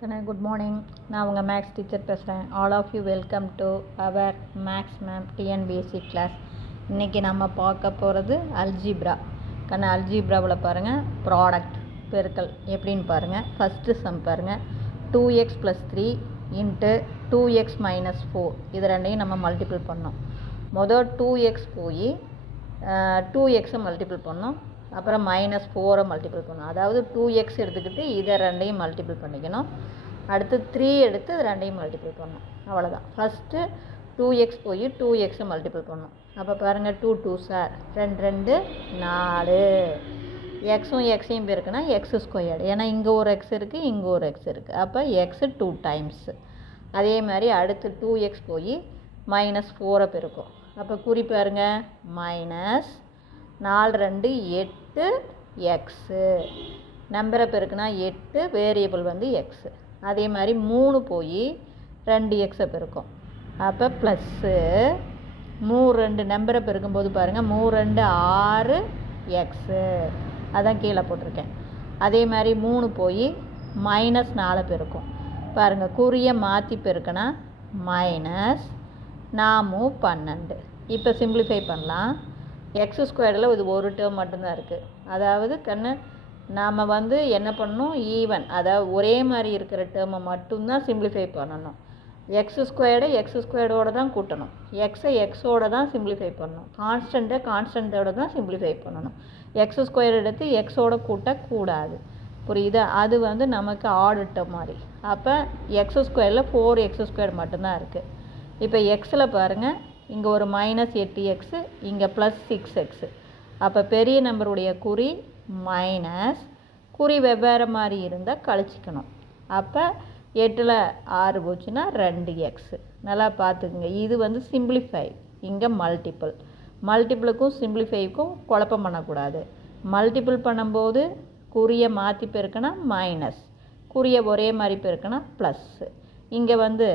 Good morning. நான் உங்கள் maths teacher பேசுகிறேன். All of you welcome to our maths ma'am TNPSC class. இன்றைக்கி நம்ம பார்க்க போகிறது அல்ஜிப்ரா. அல்ஜிப்ராவில் பாருங்கள், ப்ராடக்ட் பெருக்கல் எப்படின்னு பாருங்கள். ஃபஸ்ட்டு சம் பாருங்கள், 2x + 3 இன்ட்டு 2x - 4 இது ரெண்டையும் நம்ம மல்டிபிள் பண்ணோம். மொதல் 2x போய் 2xை மல்டிபிள் பண்ணோம், அப்புறம் -4 மல்டிபிள் பண்ணணும். அதாவது 2x எடுத்துக்கிட்டு இதை ரெண்டையும் மல்டிபிள் பண்ணிக்கணும். அடுத்து 3 எடுத்து இது ரெண்டையும் மல்டிபிள் பண்ணணும். அவ்வளோதான். ஃபஸ்ட்டு 2x போய் 2xை மல்டிபிள் பண்ணணும். அப்போ பாருங்கள், 2 2s 2 4 எக்ஸும் எக்ஸையும் இருக்குன்னா x². ஏன்னா இங்கே ஒரு எக்ஸ் இருக்குது, இங்கே ஒரு எக்ஸ் இருக்குது. அப்போ எக்ஸு 2 டைம்ஸு. அதே மாதிரி அடுத்து 2x போய் -4 பெருக்கும். அப்போ குறி பாருங்கள், -4 2 8 எக்ஸு. நம்பரை பெருக்குனா 8, வேரியபிள் வந்து எக்ஸு. அதே மாதிரி 3 போய் 2 எக்ஸை பெருக்கும். அப்போ ப்ளஸ்ஸு 3 2 நம்பரை பெருக்கும்போது பாருங்கள், 3 2 6 எக்ஸு. அதான் கீழே போட்டிருக்கேன். அதே மாதிரி 3 போய் -4 பெருக்கும். பாருங்கள், குறியை மாற்றி பெருக்கினா -12. இப்போ சிம்பிளிஃபை பண்ணலாம். x² இது ஒரு டேர்ம் மட்டும்தான் இருக்குது. அதாவது நாம் வந்து என்ன பண்ணணும், ஈவன், அதாவது ஒரே மாதிரி இருக்கிற டேர்மை மட்டும்தான் சிம்பிளிஃபை பண்ணணும். x² தான் கூட்டணும், எக்ஸை எக்ஸோடு தான் சிம்பிளிஃபை பண்ணணும், கான்ஸ்டண்ட்டோட தான் சிம்பிளிஃபை பண்ணணும். x² எடுத்து எக்ஸோட கூட்டக்கூடாது. புரியுதா? அது வந்து நமக்கு ஆட் டேர்ம் மாதிரி. அப்போ x² 4x² மட்டும்தான் இருக்குது. இப்போ எக்ஸில் பாருங்கள், இங்கே ஒரு -8x, இங்கே +6x. அப்போ பெரிய நம்பருடைய குறி மைனஸ், குறி வெவ்வேறு மாதிரி இருந்தால் கழிச்சிக்கணும். அப்போ 8ல் 6 போச்சுன்னா 2x. நல்லா பார்த்துக்குங்க. இது வந்து சிம்பிளிஃபை, இங்கே மல்டிப்புளுக்கும் சிம்பிளிஃபைக்கும் குழப்பம் பண்ணக்கூடாது. மல்டிபிள் பண்ணும்போது குறியை மாற்றி பெருக்கினா மைனஸ், குறியை ஒரே மாதிரி பெருக்கினா ப்ளஸ்ஸு. இங்கே வந்து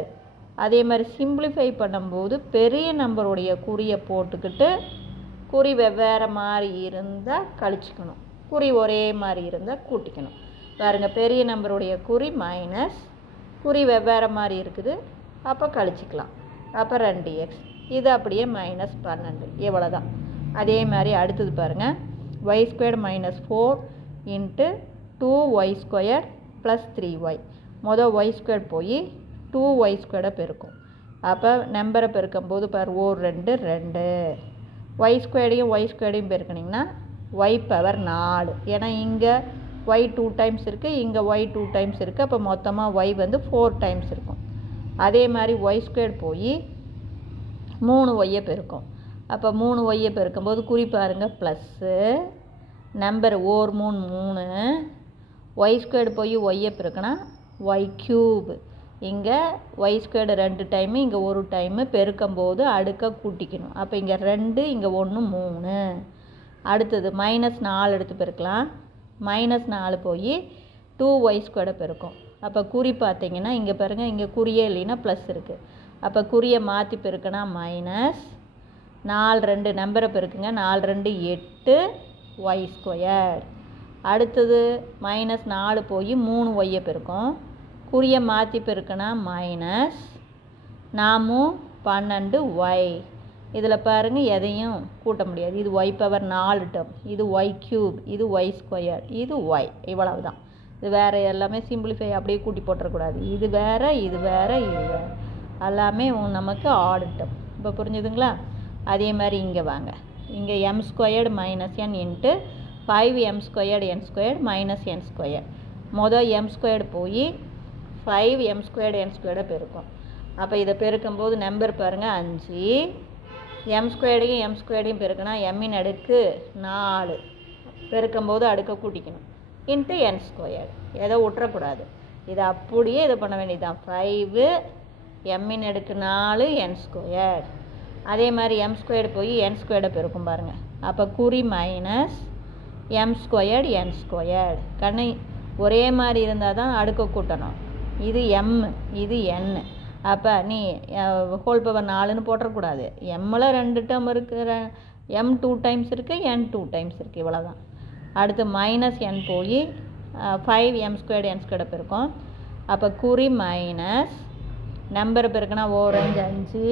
அதே மாதிரி சிம்பிளிஃபை பண்ணும்போது பெரிய நம்பருடைய குறியை போட்டுக்கிட்டு குறி வெவ்வேறு மாதிரி இருந்தால் கழிச்சிக்கணும், குறி ஒரே மாதிரி இருந்தால் கூட்டிக்கணும். பாருங்கள், பெரிய நம்பருடைய குறி மைனஸ், குறி வெவ்வேறு மாதிரி இருக்குது, அப்போ கழிச்சிக்கலாம். அப்போ 2x. இது அப்படியே -12. இவ்வளோதான். அதே மாதிரி அடுத்தது பாருங்கள், y² - 4 இன்ட்டு 2y² + 3y. மொதல் y² போய் 2y² பெருக்கும். அப்போ நம்பரை பெருக்கும்போது பாரு, 2 2 y²யும் பெருக்கினீங்கன்னா y⁴. ஏன்னா இங்கே y 2 டைம்ஸ் இருக்குது, இங்கே y 2 டைம்ஸ் இருக்குது. அப்போ மொத்தமாக y வந்து 4 டைம்ஸ் இருக்கும். அதே மாதிரி y² போய் 3y பெருக்கும். அப்போ 3y பெருக்கும்போது குறி பாருங்கள், ப்ளஸ்ஸு நம்பர் 3 3, y² போய் y பெருக்கினா y³. இங்கே y² 2 டைமு, இங்கே 1 டைமு பெருக்கும்போது அடுக்க கூட்டிக்கணும். அப்போ இங்கே 2, இங்கே 1 3. அடுத்தது -4 எடுத்து பெருக்கலாம். -4 போய் 2y² பெருக்கும். அப்போ குறி பார்த்தீங்கன்னா இங்கே பாருங்கள், இங்கே குறியே இல்லைன்னா ப்ளஸ் இருக்குது. அப்போ குறியை மாற்றி பெருக்கினா -4 2 நம்பரை பெருக்குங்க, 4 2 8 y². அடுத்தது -4 போய் 3y பெருக்கும். குறியை மாற்றி பெருக்கினா -12y. இதில் பாருங்கள், எதையும் கூட்ட முடியாது. இது y⁴ டேர்ம், இது y³, இது y², இது y. இவ்வளவு தான். இது வேறு எல்லாமே சிம்பிளிஃபை அப்படியே கூட்டி போட்டுறக்கூடாது. இது வேறு, இது வேறு, இது வேறு, எல்லாமே நமக்கு ஆட் டேர்ம். இப்போ புரிஞ்சுதுங்களா? அதே மாதிரி இங்கே வாங்க, இங்கே m² - n into 5m² n² -n². மொதல் m² போய் 5m² n² பெருக்கும். அப்போ இதை பெருக்கும்போது நம்பர் பாருங்கள் 5. m²யும் m²யும் பெருக்குனா m-இன் அடுக்கு 4 பெருக்கும்போது அடுக்க கூட்டிக்கணும், இன்ட்டு n². எதை விட்டுறக்கூடாது. இதை அப்படியே இதை பண்ண வேண்டியதுதான். 5 m-இன் அடுக்கு 4 n². அதே மாதிரி m² போய் n² பெருக்கும் பாருங்கள். அப்போ குறி மைனஸ் m² n². ஒரே மாதிரி இருந்தால் தான் அடுக்க கூட்டணும். இது m, இது n. அப்போ நீ whole⁴ போட்டுறக்கூடாது. m-ல் 2 டேர்ம் இருக்குது, m 2 டைம்ஸ் இருக்குது, n 2 டைம்ஸ் இருக்குது. இவ்வளோதான். அடுத்து -n போய் 5m² n² பெருக்கும். அப்போ குறி மைனஸ் நம்பர் பெருக்குனா ஓரஞ்சு 5,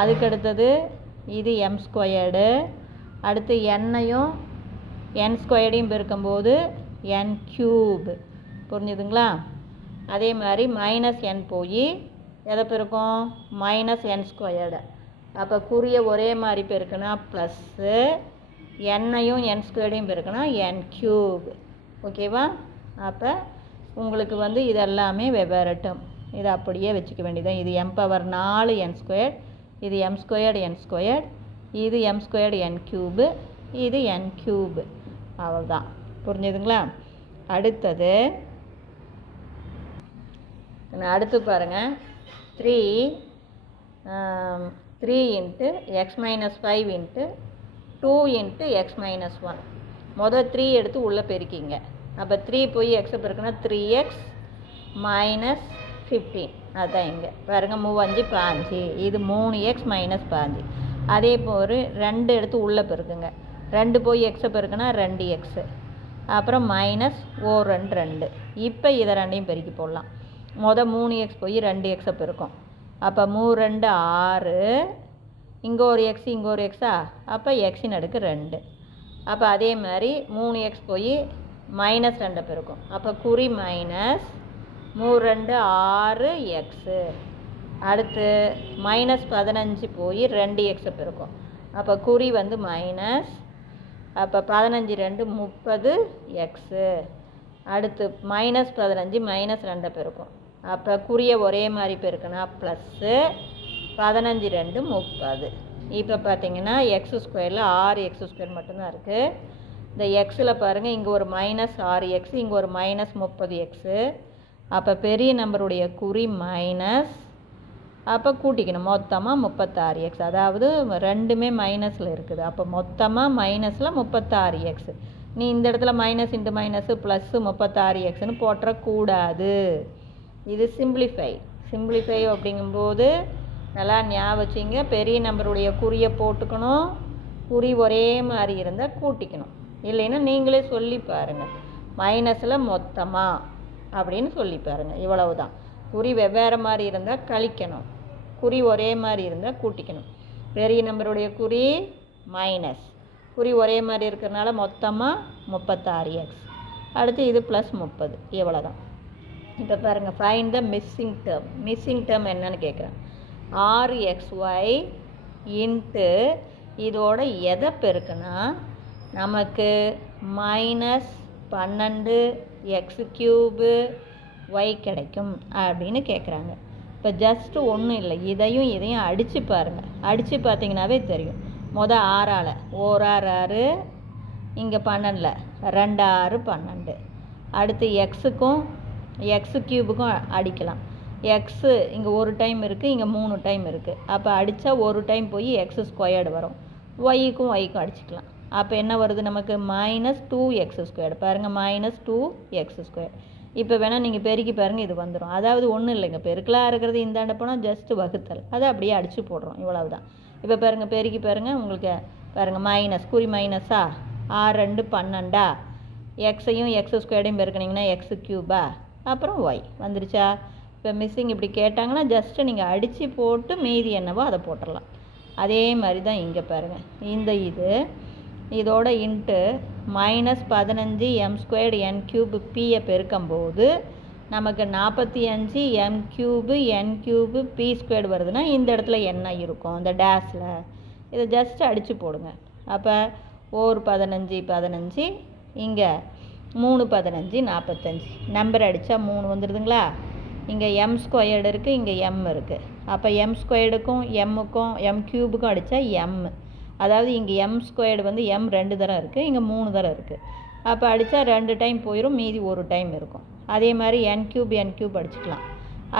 அதுக்கு அடுத்தது இது எம் ஸ்கொயர்டு, அடுத்து எண்ணையும் என் ஸ்கொயர்டையும் பெருக்கும்போது என் க்யூப். புரிஞ்சுதுங்களா? அதே மாதிரி மைனஸ் என் போய் எதை பெருக்கும்? Minus n squared. அப்போ குறிய ஒரே மாதிரி பெருக்குனா ப்ளஸ்ஸு, எண்ணையும் என் ஸ்கொயர்டையும் பெருக்குனா என் க்யூப். ஓகேவா? அப்போ உங்களுக்கு வந்து இதெல்லாமே வெவ்வேறு டேர்ம். இதை அப்படியே வச்சுக்க வேண்டியதான். இது எம் பவர் 4 என் ஸ்கொயர்ட், இது எம் ஸ்கொயர்டு என் ஸ்கொயர்ட், இது எம் ஸ்கொயர்டு என் க்யூபு, இது என் க்யூபு. அவ்வளோதான். புரிஞ்சுதுங்களா? அடுத்தது அடுத்து பாருங்கள். 3 into X minus 5 into 2 into X minus 1. மொதல் 3 எடுத்து உள்ளே பெருக்கிங்க. அப்போ 3 போய் எக்ஸை பெருக்குன்னா 3x மைனஸ் 15. அதுதான் இங்கே பாருங்கள். 3 5, இது 3x மைனஸ் 15. அதே போல் 2 எடுத்து உள்ளே பெருக்குங்க. 2 போய் எக்ஸை பெருக்குன்னா 2x, அப்புறம் மைனஸ் 2. இப்போ இதை ரெண்டையும் பெருக்கி போடலாம். மொதல் 3x போய் 2xை பெருக்கும். அப்போ 3 2 6, இங்கே ஒரு எக்ஸ் இங்கே ஒரு எக்ஸா, அப்போ எக்ஸின் அடுக்கு 2. அப்போ அதே மாதிரி 3x போய் மைனஸ் 2 பெருக்கும். அப்போ குறி மைனஸ் 3 2 6 எக்ஸு. அடுத்து மைனஸ் 15 போய் 2xை பெருக்கும். அப்போ குறி வந்து மைனஸ், அப்போ 15 2 30 எக்ஸு. அடுத்து மைனஸ் 15 மைனஸ் 2 பெருக்கும். அப்போ குறிய ஒரே மாதிரி பெருக்குனா ப்ளஸ்ஸு, 15 2 30. இப்போ பார்த்தீங்கன்னா எக்ஸ் ஸ்கொயரில் 6x² மட்டும்தான் இருக்குது. இந்த எக்ஸில் பாருங்கள், இங்கே ஒரு மைனஸ் 6x, இங்கே ஒரு மைனஸ் 30x. அப்போ பெரிய நம்பருடைய குறி மைனஸ், அப்போ கூட்டிக்கணும் மொத்தமாக 36x. அதாவது ரெண்டுமே மைனஸில் இருக்குது. அப்போ மொத்தமாக மைனஸில் 36x. நீ இந்த இடத்துல மைனஸ் இன்ட்டு மைனஸு ப்ளஸ்ஸு 36xன்னு போட்டுறக்கூடாது. இது சிம்பிளிஃபை அப்படிங்கும்போது நல்லா ஞாபகம் வச்சிங்க. பெரிய நம்பருடைய குறியை போட்டுக்கணும். குறி ஒரே மாதிரி இருந்தால் கூட்டிக்கணும். இல்லைன்னா நீங்களே சொல்லி பாருங்கள், மைனஸில் மொத்தமாக அப்படின்னு சொல்லி பாருங்கள். இவ்வளவு தான். குறி வெவ்வேறு மாதிரி இருந்தால் கழிக்கணும், குறி ஒரே மாதிரி இருந்தால் கூட்டிக்கணும். பெரிய நம்பருடைய குறி மைனஸ், குறி ஒரே மாதிரி இருக்கிறதுனால மொத்தமாக 36x. அடுத்து இது ப்ளஸ் 30. இவ்வளோ தான். இப்போ பாருங்கள், find the missing term. Missing term என்னன்னு கேட்குறேன். 6xy இன்ட்டு இதோட எதை பெருக்குன்னா நமக்கு மைனஸ் 12x³ y கிடைக்கும் அப்படின்னு கேட்குறாங்க. இப்போ ஜஸ்ட்டு ஒன்றும் இல்லை, இதையும் அடித்து பாருங்கள். அடித்து பார்த்தீங்கன்னாவே தெரியும். மொதல் 6ஆல் 1 6 6, இங்கே 12 2 6 12. அடுத்து எக்ஸுக்கும் x³ அடிக்கலாம். எக்ஸு இங்கே ஒரு டைம் இருக்குது, இங்கே 3 டைம் இருக்குது. அப்போ அடித்தா ஒரு டைம் போய் x² வரும். ஒய்க்கும் அடிச்சுக்கலாம். அப்போ என்ன வருது நமக்கு? Minus 2x². பாருங்கள், மைனஸ் 2x². இப்போ வேணால் நீங்கள் பெருக்கி பாருங்கள், இது வந்துடும். அதாவது ஒன்றும் இல்லைங்க, பெருக்கலாக இருக்கிறது இந்தாண்ட போனால் ஜஸ்ட்டு வகுத்தல், அதை அப்படியே அடித்து போடுறோம். இவ்வளவு தான். இப்போ பாருங்கள், பெருக்கி பாருங்கள். உங்களுக்கு பாருங்கள், மைனஸ் குறி மைனஸா, 6 2 12, எக்ஸையும் x² பெருக்கினீங்கன்னா x³, அப்புறம் ஒய் வந்துருச்சா? இப்போ மிஸ்ஸிங் இப்படி கேட்டாங்கன்னா ஜஸ்ட்டு நீங்கள் அடித்து போட்டு மீதி என்னவோ அதை போட்டுடலாம். அதே மாதிரி தான் இங்கே பாருங்கள். இதோட இன்ட்டு மைனஸ் 15 m² n³ pயை பெருக்கும்போது நமக்கு 45 m³ n³ p² வருதுன்னா இந்த இடத்துல என்ன இருக்கும்? அந்த டேஷில் இதை ஜஸ்ட்டு அடித்து போடுங்க. அப்போ 1 15 15, இங்கே 3 15 45. நம்பர் அடித்தா 3 வந்துடுதுங்களா? இங்கே m² இருக்குது, இங்கே m இருக்குது. அப்போ m²க்கும் m-க்கும் m³ அடித்தா m. அதாவது இங்கே m² வந்து m 2 தரம் இருக்குது, இங்கே 3 தரம் இருக்குது. அப்போ அடித்தா 2 டைம் போயிடும், மீதி 1 டைம் இருக்கும். அதே மாதிரி n³ அடிச்சுக்கலாம்.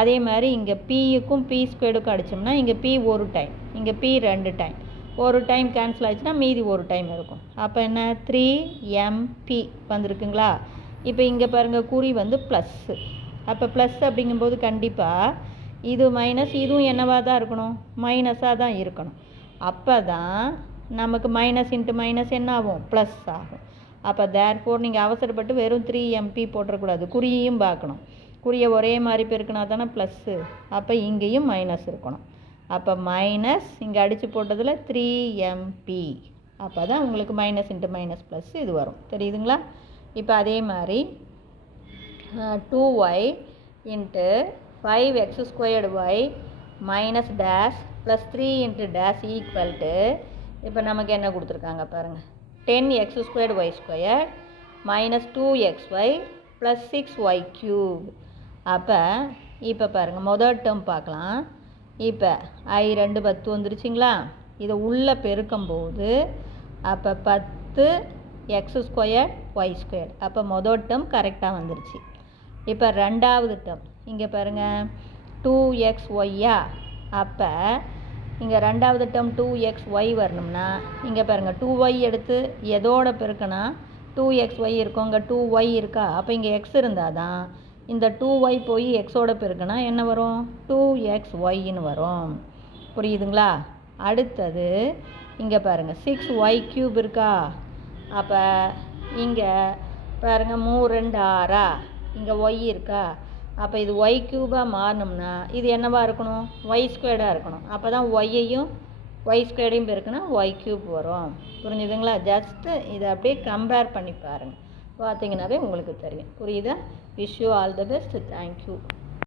அதே மாதிரி இங்கே pக்கும் p² அடித்தோம்னா இங்கே p 1 டைம், இங்கே p 2 டைம். 1 டைம் கேன்சல் ஆச்சுன்னா மீதி 1 டைம் இருக்கும். அப்போ என்ன? 3mp வந்திருக்குங்களா? இப்போ இங்கே பாருங்கள், குறி வந்து ப்ளஸ்ஸு. அப்போ ப்ளஸ் அப்படிங்கும்போது கண்டிப்பாக இது மைனஸ், இதுவும் என்னவாக தான் இருக்கணும்? மைனஸாக தான் இருக்கணும். அப்போ தான் நமக்கு மைனஸ் இன்ட்டு மைனஸ் என்ன ஆகும்? ப்ளஸ் ஆகும். அப்போ தேர்ஃபோர் நீங்கள் அவசரப்பட்டு வெறும் 3mp போட்டுறக்கூடாது, குறியையும் பார்க்கணும். குறிய ஒரே மாதிரி பெருக்கினா தானே ப்ளஸ்ஸு, அப்போ இங்கேயும் மைனஸ் இருக்கணும். அப்போ மைனஸ் இங்கே அடித்து போட்டதில் 3mp, அப்போ தான் உங்களுக்கு மைனஸ் இன்ட்டு மைனஸ் ப்ளஸ் இது வரும். தெரியுதுங்களா? இப்போ அதே மாதிரி 2y into 5x² minus dash plus 3 into dash equal to, இப்போ நமக்கு என்ன கொடுத்துருக்காங்க பாருங்கள், 10x²y² minus 2xy plus 6y³ அப்போ இப்போ பாருங்கள் முதல் டேர்ம் பார்க்கலாம். இப்போ i2 10 வந்துருச்சுங்களா, இதை உள்ளே பெருக்கும்போது அப்போ 10x²y², அப்போ முதல் டேர்ம் கரெக்டாக வந்துருச்சு. இப்போ ரெண்டாவது டேர்ம் இங்கே பாருங்கள் 2xyயா, அப்போ இங்கே ரெண்டாவது டேர்ம் 2xy வரணும்னா இங்கே பாருங்கள் 2y எடுத்து எதோட பெருக்கினா 2xy இருக்கும், இங்கே 2y இருக்கா, அப்போ இங்கே x இருந்தால் தான் இந்த 2y போய் எக்ஸோட பெருக்கினா என்ன வரும், 2xyன்னு வரும். புரியுதுங்களா? அடுத்தது இங்கே பாருங்கள் 6y³ இருக்கா, அப்போ இங்கே பாருங்கள் 3 2 6, இங்கே y இருக்கா, அப்போ இது y³ மாறணும்னா இது என்னவாக இருக்கணும், y² இருக்கணும். அப்போ தான் y-ஐயும் y² பெருக்குனா y³ வரும். புரிஞ்சுதுங்களா? ஜஸ்ட்டு இதை அப்படியே கம்பேர் பண்ணி பாருங்கள், பார்த்தீங்கன்னாவே உங்களுக்கு தெரியும். புரியுதா? Wish you all the best. Thank you.